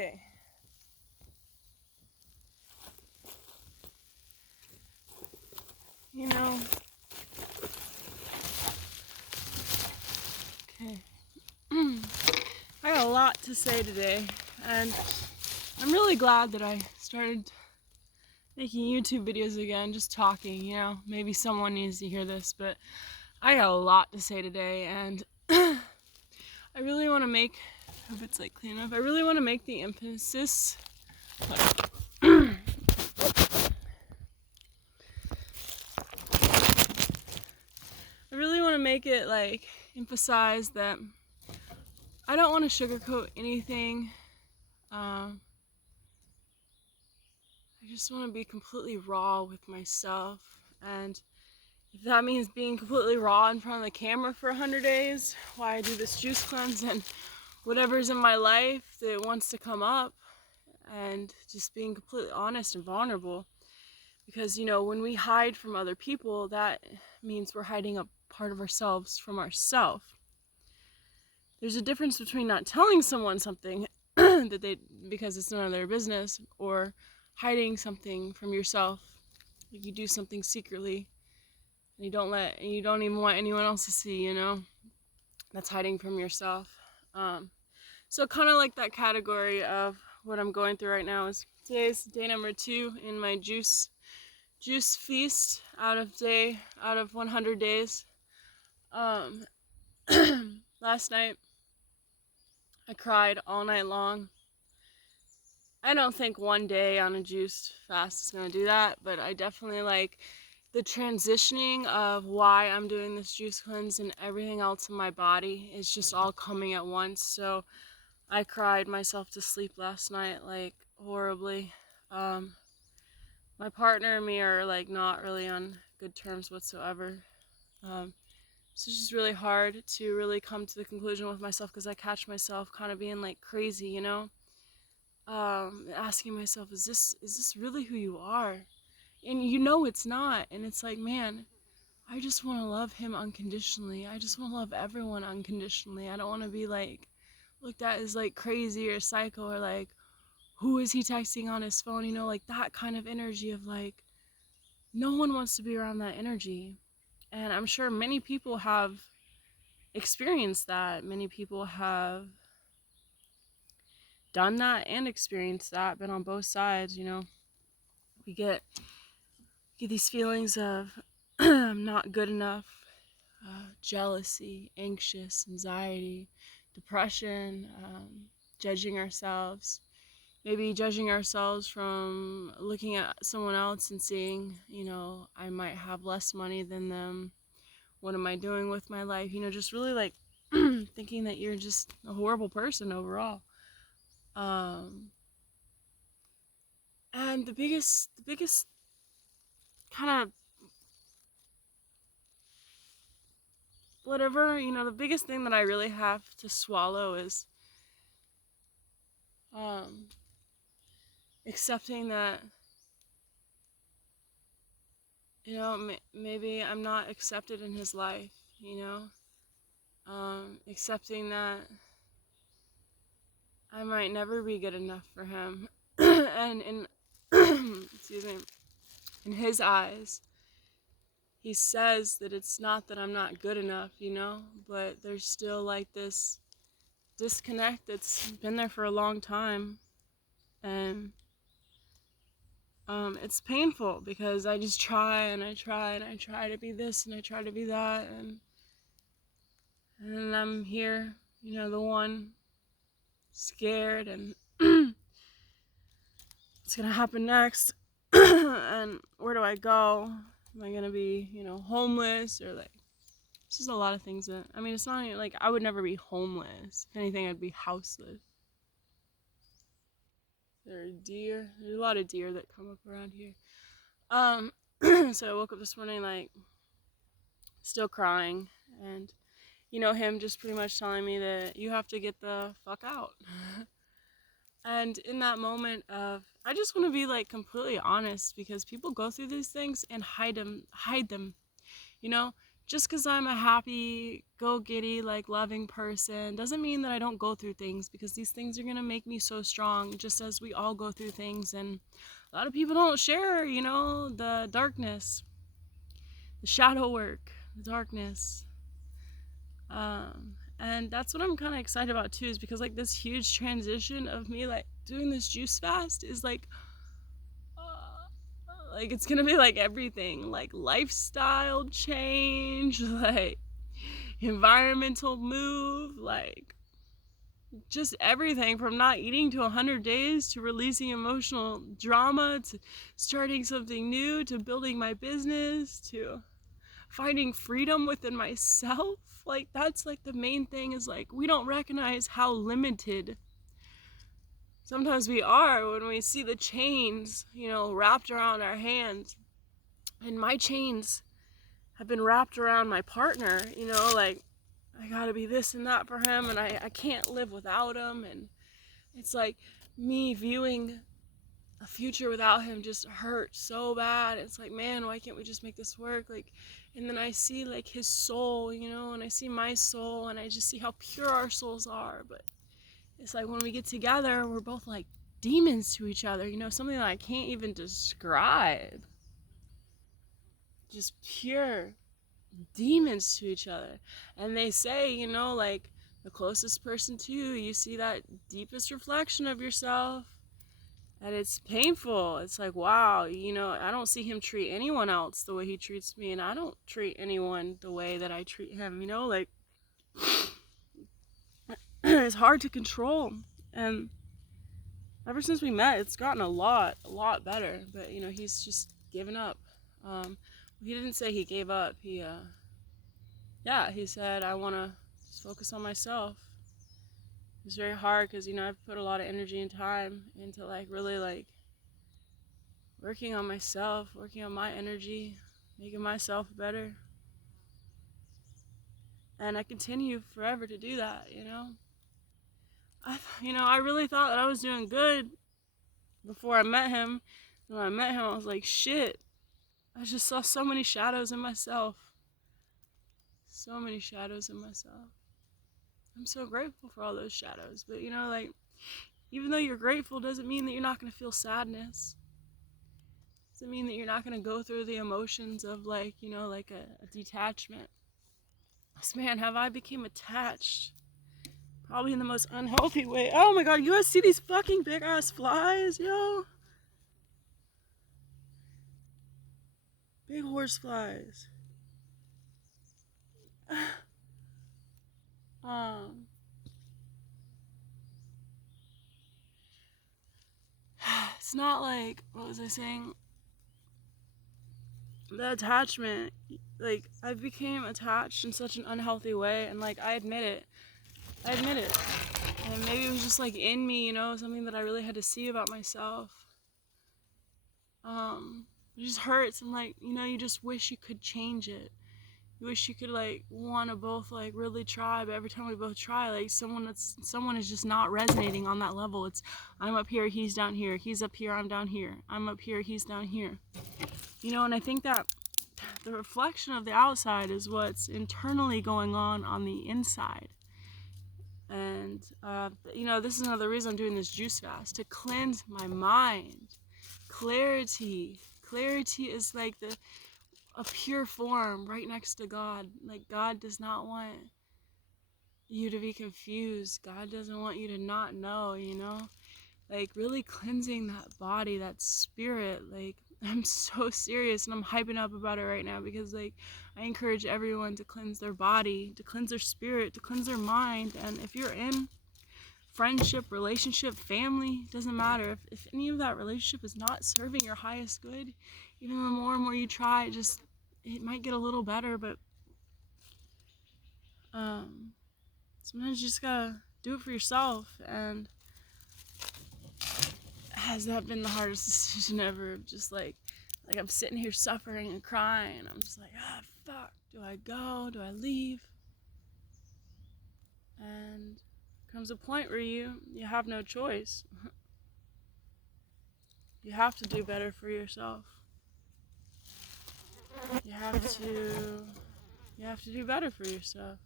Okay. You know, okay. I got a lot to say today, and I'm really glad that I started making YouTube videos again, just talking, maybe someone needs to hear this, but I got a lot to say today, and I really want to make, I hope it's like clean enough, I really want to make the emphasis, I really want to make it like emphasize that I don't want to sugarcoat anything. I just want to be completely raw with myself, and if that means being completely raw in front of the camera for 100 days while I do this juice cleanse and whatever's in my life that wants to come up, and just being completely honest and vulnerable. Because, when we hide from other people, that means we're hiding a part of ourselves from ourselves. There's a difference between not telling someone something because it's none of their business, or hiding something from yourself. Like you do something secretly and you don't even want anyone else to see, that's hiding from yourself. So kind of like that category of what I'm going through right now is today's day number 2 in my juice feast out of 100 days. Last night I cried all night long. I don't think one day on a juice fast is gonna do that, but I definitely like the transitioning of why I'm doing this juice cleanse, and everything else in my body is just all coming at once. So I cried myself to sleep last night, like horribly. My partner and me are like not really on good terms whatsoever. So it's just really hard to really come to the conclusion with myself, because I catch myself kind of being like crazy, asking myself, is this really who you are? And it's not. And it's like, man, I just want to love him unconditionally. I just want to love everyone unconditionally. I don't want to be like looked at as like crazy or psycho, or like, who is he texting on his phone? Like that kind of energy of like, no one wants to be around that energy. And I'm sure many people have experienced that. Many people have done that and experienced that, been on both sides. We get these feelings of I'm not good enough, jealousy, anxious, anxiety, depression, judging ourselves, maybe judging ourselves from looking at someone else and seeing, I might have less money than them. What am I doing with my life? Just really like thinking that you're just a horrible person overall. And the biggest kind of whatever, the biggest thing that I really have to swallow is accepting that, maybe I'm not accepted in his life, accepting that I might never be good enough for him. And in excuse me, in his eyes, he says that it's not that I'm not good enough, but there's still like this disconnect that's been there for a long time. And it's painful, because I just try and I try and I try to be this and I try to be that, and I'm here, the one scared and what's gonna happen next. And where do I go? Am I gonna be, homeless, or like, it's just a lot of things that, it's not even, like, I would never be homeless. If anything, I'd be houseless. There are deer. There's a lot of deer that come up around here. So I woke up this morning like still crying, and him just pretty much telling me that you have to get the fuck out. And in that moment of, I just want to be like completely honest, because people go through these things and hide them, just because I'm a happy, go-getty, like loving person doesn't mean that I don't go through things, because these things are gonna make me so strong, just as we all go through things. And a lot of people don't share, the darkness, the shadow work, the darkness. And that's what I'm kind of excited about too, is because like this huge transition of me like doing this juice fast is like it's gonna be like everything, like lifestyle change, like environmental move, like just everything from not eating to 100 days to releasing emotional drama to starting something new to building my business to finding freedom within myself. Like that's like the main thing, is like we don't recognize how limited sometimes we are when we see the chains, wrapped around our hands. And my chains have been wrapped around my partner, like I gotta be this and that for him, and I can't live without him. And it's like me viewing a future without him just hurts so bad. It's like, man, why can't we just make this work? Like, and then I see like his soul, and I see my soul, and I just see how pure our souls are. But it's like when we get together, we're both like demons to each other, something that I can't even describe. Just pure demons to each other. And they say, like the closest person to you, you see that deepest reflection of yourself. And it's painful. It's like, wow, I don't see him treat anyone else the way he treats me, and I don't treat anyone the way that I treat him, like it's hard to control. And ever since we met, it's gotten a lot better. But he's just given up. He didn't say he gave up. He said, I want to just focus on myself. It's very hard because I've put a lot of energy and time into like really like working on myself, working on my energy, making myself better. And I continue forever to do that. I really thought that I was doing good before I met him. And when I met him, I was like, shit. I just saw so many shadows in myself. So many shadows in myself. I'm so grateful for all those shadows. But like, even though you're grateful doesn't mean that you're not going to feel sadness. Doesn't mean that you're not going to go through the emotions of like, like a detachment. Man, have I become attached? Probably in the most unhealthy way. Oh my god, you guys see these fucking big ass flies, yo? Big horse flies. um, it's not like, what was I saying? The attachment, like I became attached in such an unhealthy way, and like I admit it. And maybe it was just like in me, something that I really had to see about myself. It just hurts, and like, you just wish you could change it. You wish you could like want to both like really try, but every time we both try, like someone is just not resonating on that level. It's I'm up here, he's down here, he's up here, I'm down here, I'm up here, he's down here. And I think that the reflection of the outside is what's internally going on the inside. And this is another reason I'm doing this juice fast, to cleanse my mind. Clarity is like a pure form right next to God. Like God does not want you to be confused. God doesn't want you to not know, like really cleansing that body, that spirit. Like I'm so serious, and I'm hyping up about it right now, because like I encourage everyone to cleanse their body, to cleanse their spirit, to cleanse their mind. And if you're in friendship, relationship, family, doesn't matter. If any of that relationship is not serving your highest good, even the more and more you try, it might get a little better. But sometimes you just gotta do it for yourself. And has that been the hardest decision ever? Just like I'm sitting here suffering and crying. I'm just like, fuck, do I go? Do I leave? And comes a point where you have no choice. You have to do better for yourself. You You have to do better for yourself.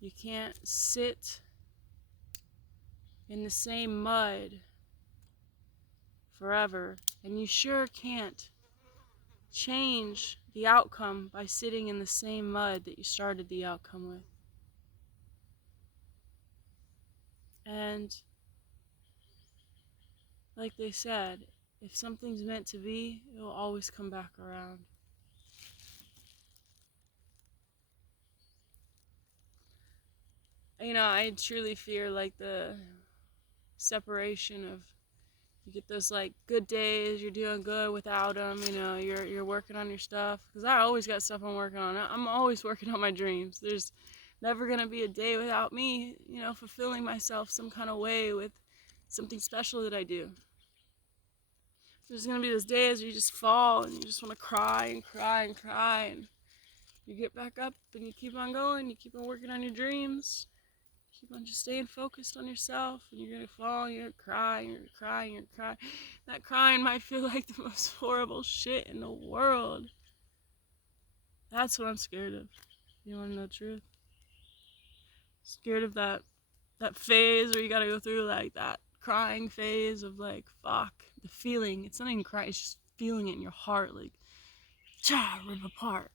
You can't sit in the same mud forever, and you sure can't change the outcome by sitting in the same mud that you started the outcome with. And like they said, if something's meant to be, it will always come back around. You know, I truly fear like the separation of, you get those like good days, you're doing good without them, you know, you're working on your stuff, because I always got stuff I'm working on. I'm always working on my dreams. There's never gonna be a day without me, you know, fulfilling myself some kind of way with something special that I do. There's gonna be those days where you just fall and you just want to cry and cry and cry, and you get back up and you keep on going, you keep on working on your dreams. Keep on just staying focused on yourself, and you're gonna fall, you're gonna cry, you're gonna cry, you're gonna cry. That crying might feel like the most horrible shit in the world. That's what I'm scared of. You wanna know the truth? Scared of that phase where you gotta go through like that crying phase of like, fuck, the feeling. It's not even crying, it's just feeling it in your heart, like, rip apart.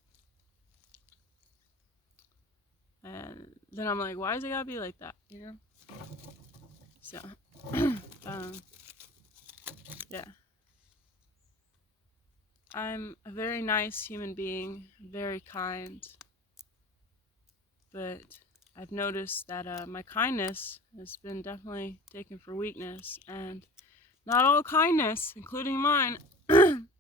And then I'm like, why does it gotta be like that, you know? So, yeah. I'm a very nice human being, very kind, but I've noticed that my kindness has been definitely taken for weakness, and not all kindness, including mine,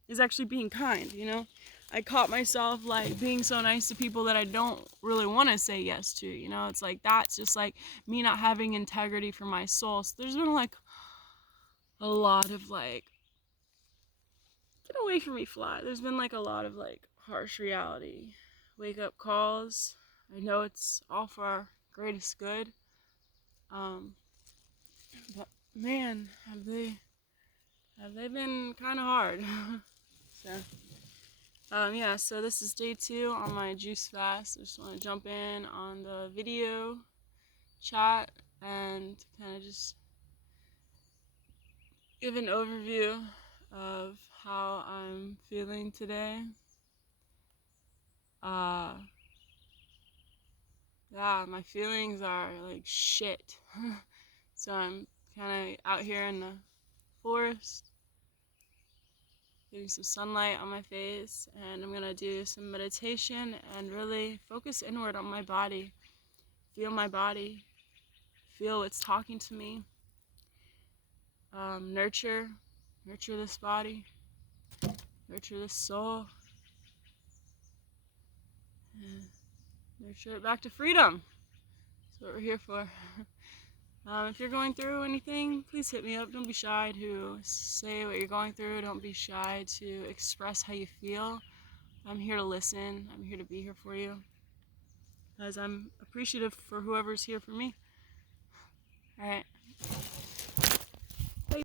is actually being kind, you know? I caught myself like being so nice to people that I don't really want to say yes to, you know? It's like, that's just like me not having integrity for my soul. So there's been like a lot of like, get away from me, fly. There's been like a lot of like harsh reality wake up calls. I know it's all for our greatest good. But man, have they been kind of hard. So yeah, so this is day 2 on my juice fast. I just want to jump in on the video chat and kind of just give an overview of how I'm feeling today. Yeah, my feelings are like shit. So I'm kind of out here in the forest, getting some sunlight on my face, and I'm gonna do some meditation and really focus inward on my body. Feel my body, feel what's talking to me. Nurture this body, nurture this soul, and nurture it back to freedom. That's what we're here for. If you're going through anything, please hit me up. Don't be shy to say what you're going through. Don't be shy to express how you feel. I'm here to listen. I'm here to be here for you, as I'm appreciative for whoever's here for me. All right.